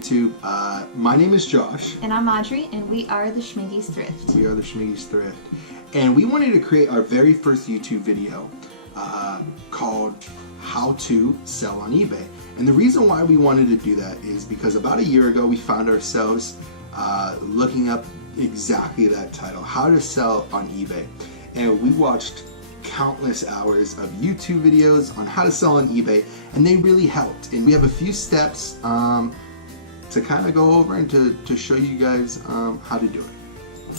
YouTube. My name is Josh. And I'm Audrey, and we are the Schmiggy's Thrift. We are the Schmiggy's Thrift. And we wanted to create our very first YouTube video called How to Sell on eBay. And the reason why we wanted to do that is because about a year ago we found ourselves looking up exactly that title, How to Sell on eBay. And we watched countless hours of YouTube videos on how to sell on eBay, and they really helped. And we have a few steps to kind of go over and to show you guys how to do it.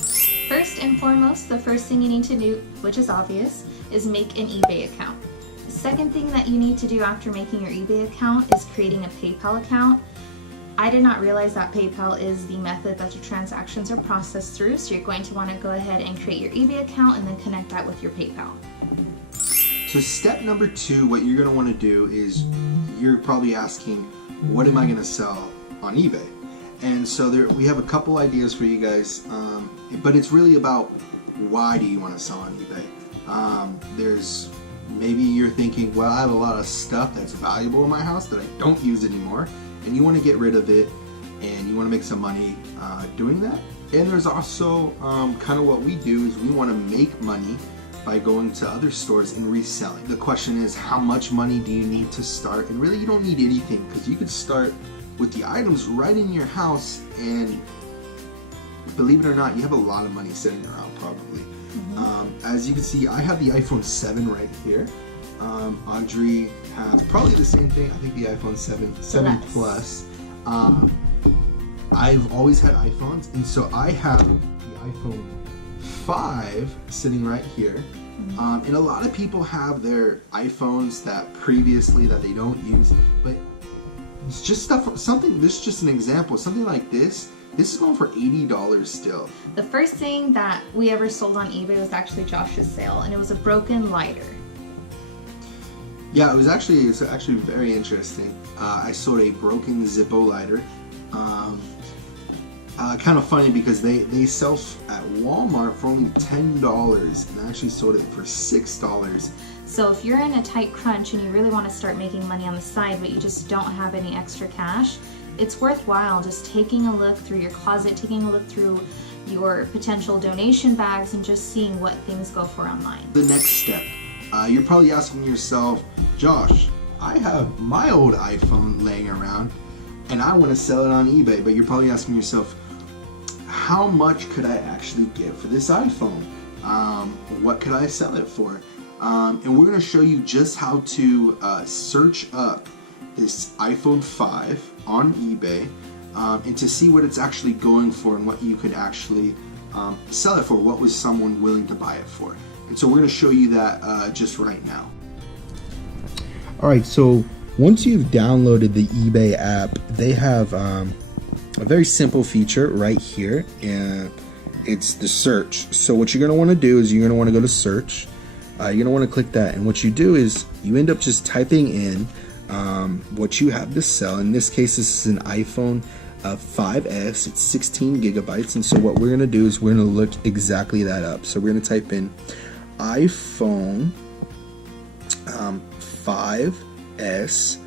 First and foremost, the first thing you need to do, which is obvious, is make an eBay account. The second thing that you need to do after making your eBay account is creating a PayPal account. I did not realize that PayPal is the method that your transactions are processed through, so you're going to want to go ahead and create your eBay account and then connect that with your PayPal. So step number 2, what you're going to want to do is, you're probably asking, what am I going to sell on eBay? And so we have a couple ideas for you guys, but it's really about why do you want to sell on eBay. Maybe you're thinking, well, I have a lot of stuff that's valuable in my house that I don't use anymore, and you want to get rid of it, and you want to make some money doing that. And there's also kind of what we do is we want to make money by going to other stores and reselling. The question is, how much money do you need to start? And really, you don't need anything, because you could start with the items right in your house, and believe it or not, you have a lot of money sitting around probably. As you can see, I have the iPhone 7 right here. Audrey has probably the same thing. I think the iPhone 7 Plus. I've always had iPhones, and so I have the iPhone 5 sitting right here. And a lot of people have their iPhones that previously that they don't use, but it's just something, this is just an example, something like this is going for $80 still. The first thing that we ever sold on eBay was actually Josh's sale, and it was a broken lighter. Yeah, it's actually very interesting. I sold a broken Zippo lighter. Kind of funny because they sell at Walmart for only $10, and I actually sold it for $6. So if you're in a tight crunch and you really want to start making money on the side, but you just don't have any extra cash, it's worthwhile just taking a look through your closet, taking a look through your potential donation bags, and just seeing what things go for online. The next step, you're probably asking yourself, Josh, I have my old iPhone laying around and I want to sell it on eBay, but you're probably asking yourself, how much could I actually get for this iPhone? What could I sell it for? And we're going to show you just how to search up this iPhone 5 on eBay and to see what it's actually going for and what you could actually sell it for. What was someone willing to buy it for? And so we're going to show you that just right now. Alright, so once you've downloaded the eBay app, they have a very simple feature right here, and it's the search. So what you're going to want to do is you're going to want to go to search. You're going to want to click that, and what you do is you end up just typing in what you have to sell. In this case, this is an iPhone 5S. It's 16 gigabytes, and so what we're going to do is we're going to look exactly that up. So we're going to type in iPhone 5S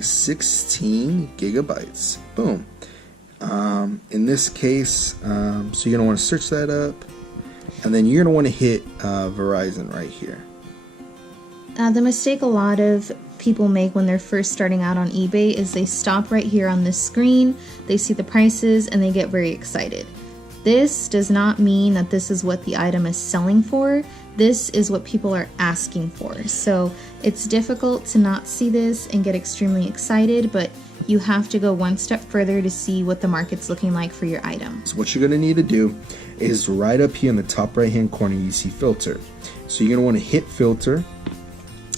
16 gigabytes. Boom. In this case, so you're going to want to search that up, and then you're going to want to hit Verizon right here. The mistake a lot of people make when they're first starting out on eBay is they stop right here on this screen, they see the prices, and they get very excited. This does not mean that this is what the item is selling for. This is what people are asking for. So it's difficult to not see this and get extremely excited, but you have to go one step further to see what the market's looking like for your item. So what you're going to need to do is right up here in the top right hand corner, you see filter. So you're going to want to hit filter,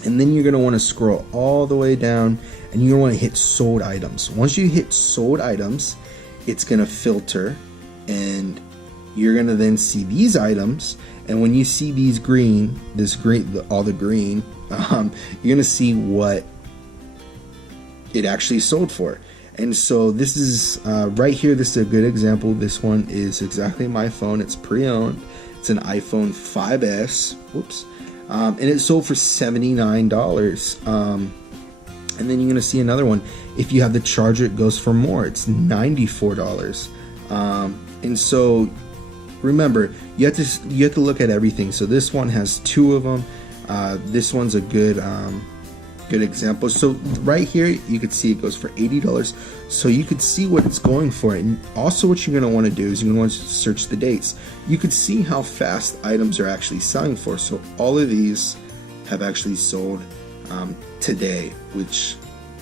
and then you're going to want to scroll all the way down, and you're going to want to hit sold items. Once you hit sold items, it's going to filter, and you're going to then see these items. And when you see these green, all the green, you're going to see what it actually sold for. And so this is right here, this is a good example. This one is exactly my phone. It's pre-owned. It's an iPhone 5S. Whoops. And it sold for $79. And then you're gonna see another one. If you have the charger, it goes for more. It's $94. And so remember, you have to look at everything. So this one has 2 of them. This one's a good example. So right here you could see it goes for $80. So you could see what it's going for. And also what you're gonna want to do is you're gonna want to search the dates. You could see how fast items are actually selling for. So all of these have actually sold today, which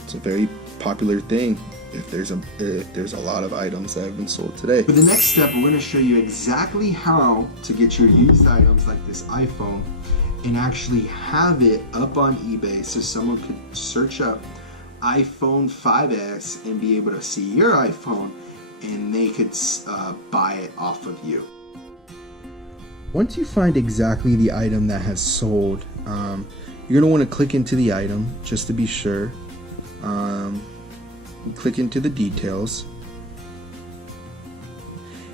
is a very popular thing if there's a lot of items that have been sold today. For the next step, we're going to show you exactly how to get your used items like this iPhone and actually have it up on eBay so someone could search up iPhone 5S and be able to see your iPhone and they could buy it off of you. Once you find exactly the item that has sold, you're going to want to click into the item just to be sure. Click into the details.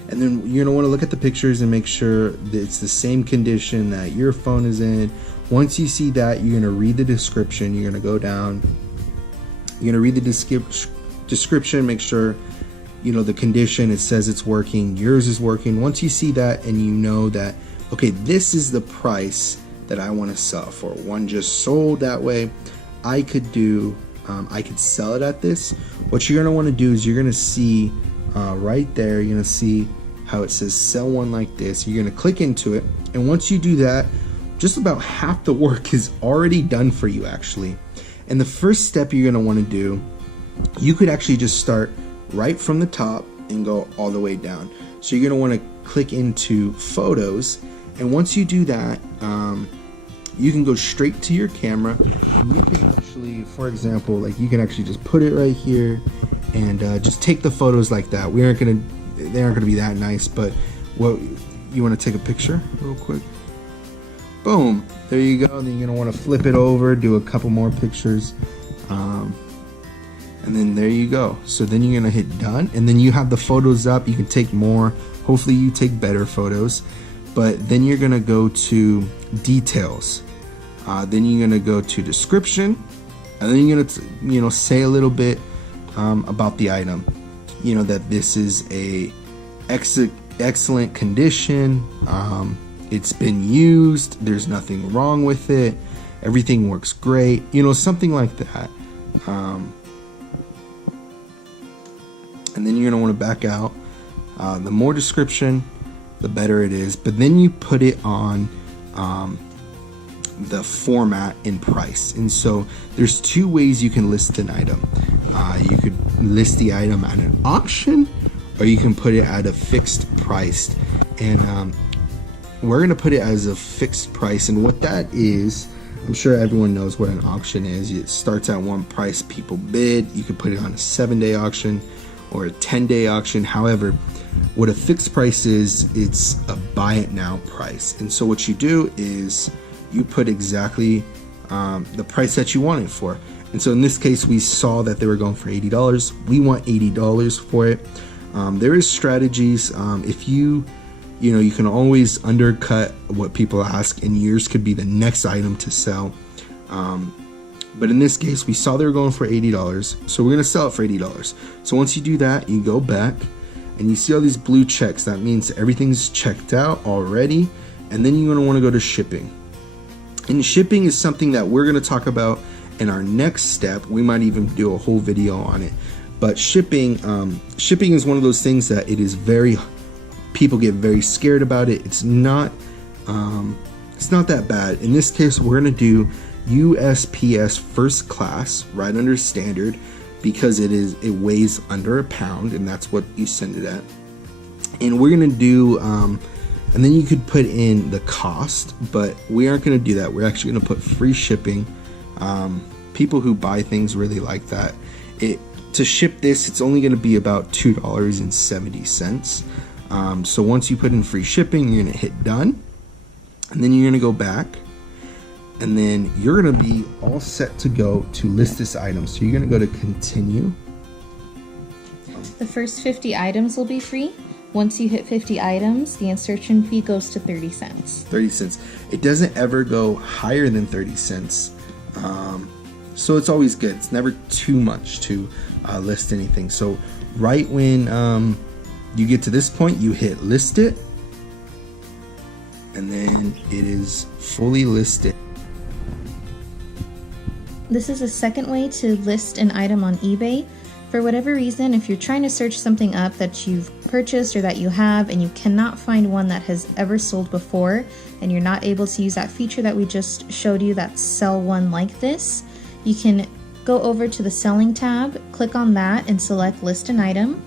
And then you're going to want to look at the pictures and make sure that it's the same condition that your phone is in. Once you see that, you're going to read the description. You're going to go down. You're going to read the description, make sure the condition, it says it's working, yours is working. Once you see that and you know that, okay, this is the price that I want to sell for. One just sold that way. I could sell it at this. What you're going to want to do is you're going to see right there, you're going to see how it says sell one like this. You're going to click into it. And once you do that, just about half the work is already done for you actually. And the first step you're going to want to do, you could actually just start right from the top and go all the way down. So you're going to want to click into photos. And once you do that, you can go straight to your camera. You can actually, for example, like you can actually just put it right here and just take the photos like that. They aren't gonna be that nice, but what you want to take a picture real quick. Boom, there you go. And then you're gonna want to flip it over, do a couple more pictures, and then there you go. So then you're gonna hit done, and then you have the photos up. You can take more. Hopefully you take better photos. But then you're gonna go to details. Then you're gonna go to description, and then you're gonna say a little bit about the item. That this is a excellent condition. It's been used. There's nothing wrong with it. Everything works great. Something like that. And then you're gonna want to back out. The more description, the better it is. But then you put it on the format and price. And so there's 2 ways you can list an item. You could list the item at an auction, or you can put it at a fixed price. And we're going to put it as a fixed price. And what that is, I'm sure everyone knows what an auction is. It starts at one price, people bid. You could put it on a 7-day auction or a 10-day auction. However, what a fixed price is, it's a buy it now price. And so what you do is you put exactly the price that you want it for. And so in this case, we saw that they were going for $80. We want $80 for it. There is strategies. If you can always undercut what people ask, and yours could be the next item to sell. But in this case, we saw they were going for $80. So we're going to sell it for $80. So once you do that, you go back and you see all these blue checks. That means everything's checked out already. And then you're going to want to go to shipping. And shipping is something that we're going to talk about in our next step. We might even do a whole video on it. But shipping is one of those things that people get very scared about it. It's not that bad. In this case, we're going to do USPS first class right under standard, because it weighs under a pound, and that's what you send it at. And we're going to do and then you could put in the cost, but we aren't going to do that. We're actually going to put free shipping. People who buy things really like that. To ship this, it's only going to be about $2.70. So once you put in free shipping, you're going to hit done, and then you're going to go back, and then you're going to be all set to go to list this item. So you're going to go to continue. The first 50 items will be free. Once you hit 50 items, the insertion fee goes to 30 cents. 30 cents. It doesn't ever go higher than 30 cents. So it's always good. It's never too much to list anything. So right when you get to this point, you hit list it, and then it is fully listed. This is a second way to list an item on eBay. For whatever reason, if you're trying to search something up that you've purchased or that you have and you cannot find one that has ever sold before, and you're not able to use that feature that we just showed you, that sell one like this, you can go over to the selling tab, click on that and select list an item.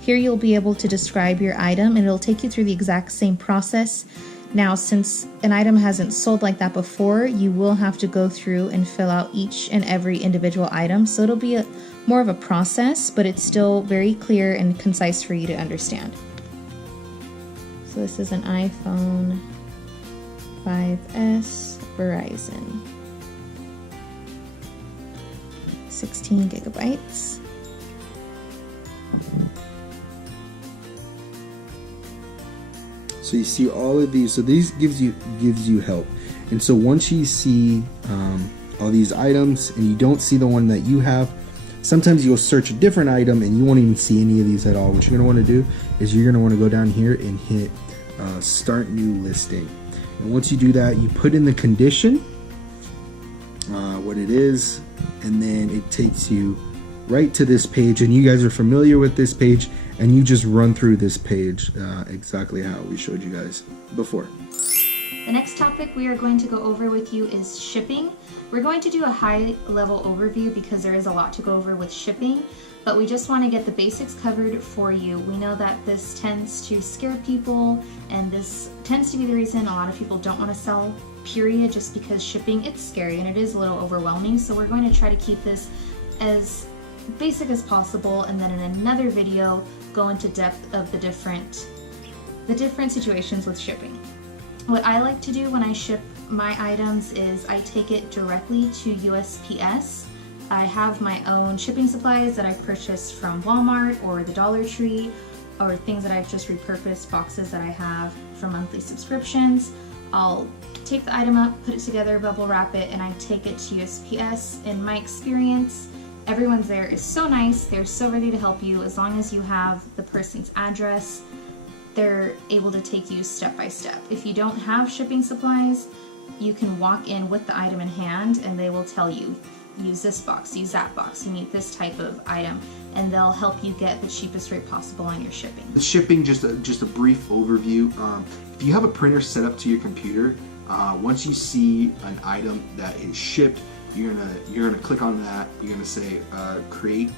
Here you'll be able to describe your item and it'll take you through the exact same process. Now, since an item hasn't sold like that before, you will have to go through and fill out each and every individual item. So it'll be more of a process, but it's still very clear and concise for you to understand. So this is an iPhone 5S Verizon. 16 gigabytes. So you see all of these. So these gives you help. And so once you see all these items and you don't see the one that you have, sometimes you'll search a different item and you won't even see any of these at all. What you're going to want to do is you're going to want to go down here and hit start new listing. And once you do that, you put in the condition, what it is, and then it takes you right to this page, and you guys are familiar with this page, and you just run through this page exactly how we showed you guys before. The next topic we are going to go over with you is shipping. We're going to do a high level overview because there is a lot to go over with shipping, but we just want to get the basics covered for you. We know that this tends to scare people, and this tends to be the reason a lot of people don't want to sell, period, just because shipping, it's scary and it is a little overwhelming. So we're going to try to keep this as basic as possible, and then in another video go into depth of the different situations with shipping. What I like to do when I ship my items is I take it directly to USPS. I have my own shipping supplies that I've purchased from Walmart or the Dollar Tree, or things that I've just repurposed, boxes that I have for monthly subscriptions. I'll take the item up, put it together, bubble wrap it, and I take it to USPS. In my experience, everyone's there is so nice. They're so ready to help you. As long as you have the person's address, they're able to take you step by step. If you don't have shipping supplies, you can walk in with the item in hand and they will tell you, use this box, use that box, you need this type of item, and they'll help you get the cheapest rate possible on your shipping. Shipping, just a brief overview. If you have a printer set up to your computer, once you see an item that is shipped, you're gonna click on that. You're gonna say create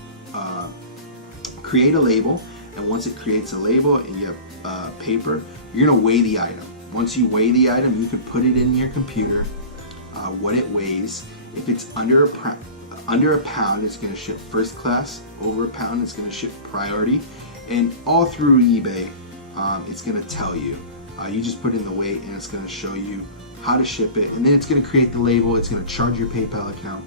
a label, and once it creates a label and you have paper, you're gonna weigh the item. Once you weigh the item, you can put it in your computer, what it weighs. If it's under a pound, it's gonna ship first class. Over a pound, it's gonna ship priority. And all through eBay, it's gonna tell you. You just put in the weight and it's gonna show you how to ship it, and then it's going to create the label. It's going to charge your PayPal account.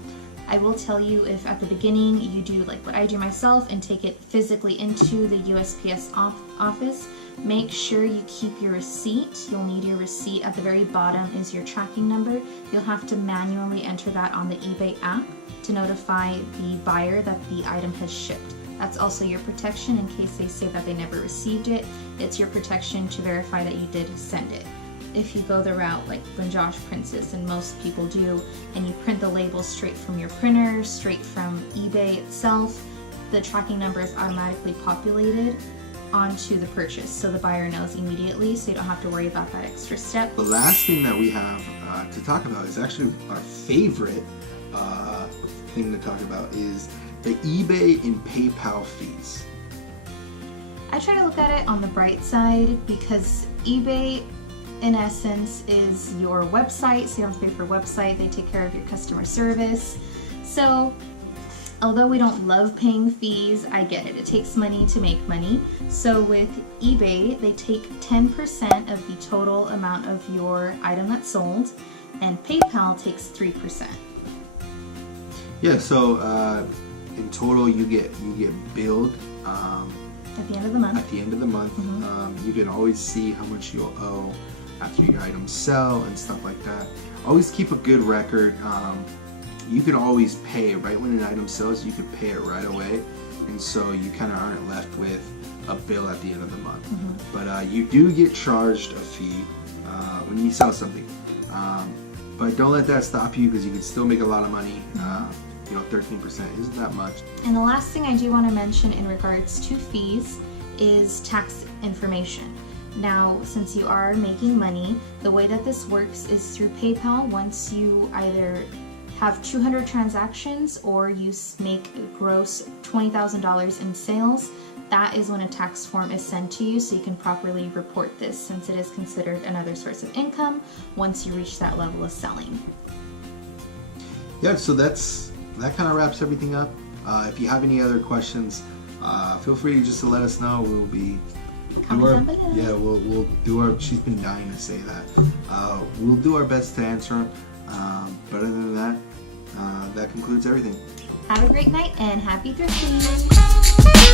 I will tell you, if at the beginning you do like what I do myself and take it physically into the USPS office, make sure you keep your receipt. You'll need your receipt. At the very bottom is your tracking number. You'll have to manually enter that on the eBay app to notify the buyer that the item has shipped. That's also your protection in case they say that they never received it. It's your protection to verify that you did send it. If you go the route like when Josh prints this, and most people do, and you print the label straight from your printer, straight from eBay itself, the tracking number is automatically populated onto the purchase, so the buyer knows immediately, so you don't have to worry about that extra step. The last thing that we have to talk about is actually our favorite thing to talk about is the eBay and PayPal fees. I try to look at it on the bright side because eBay, in essence, is your website, so you don't have to pay for a website. They take care of your customer service. So although we don't love paying fees, I get it. It takes money to make money. So with eBay, they take 10% of the total amount of your item that's sold, and PayPal takes 3%. Yeah, so in total you get billed at the end of the month. At the end of the month, you can always see how much you'll owe after your items sell and stuff like that. Always keep a good record. you can always pay right when an item sells. You could pay it right away, and so you kind of aren't left with a bill at the end of the month. But you do get charged a fee when you sell something. But don't let that stop you, because you can still make a lot of money. 13% isn't that much. And the last thing I do want to mention in regards to fees is tax information. Now, since you are making money, the way that this works is through PayPal. Once you either have 200 transactions or you make a gross $20,000 in sales, that is when a tax form is sent to you, so you can properly report this, since it is considered another source of income once you reach that level of selling. Yeah, so that kind of wraps everything up. If you have any other questions, feel free just to let us know. We'll be we'll do our. She's been dying to say that. We'll do our best to answer them. But other than that, that concludes everything. Have a great night and happy thrifting!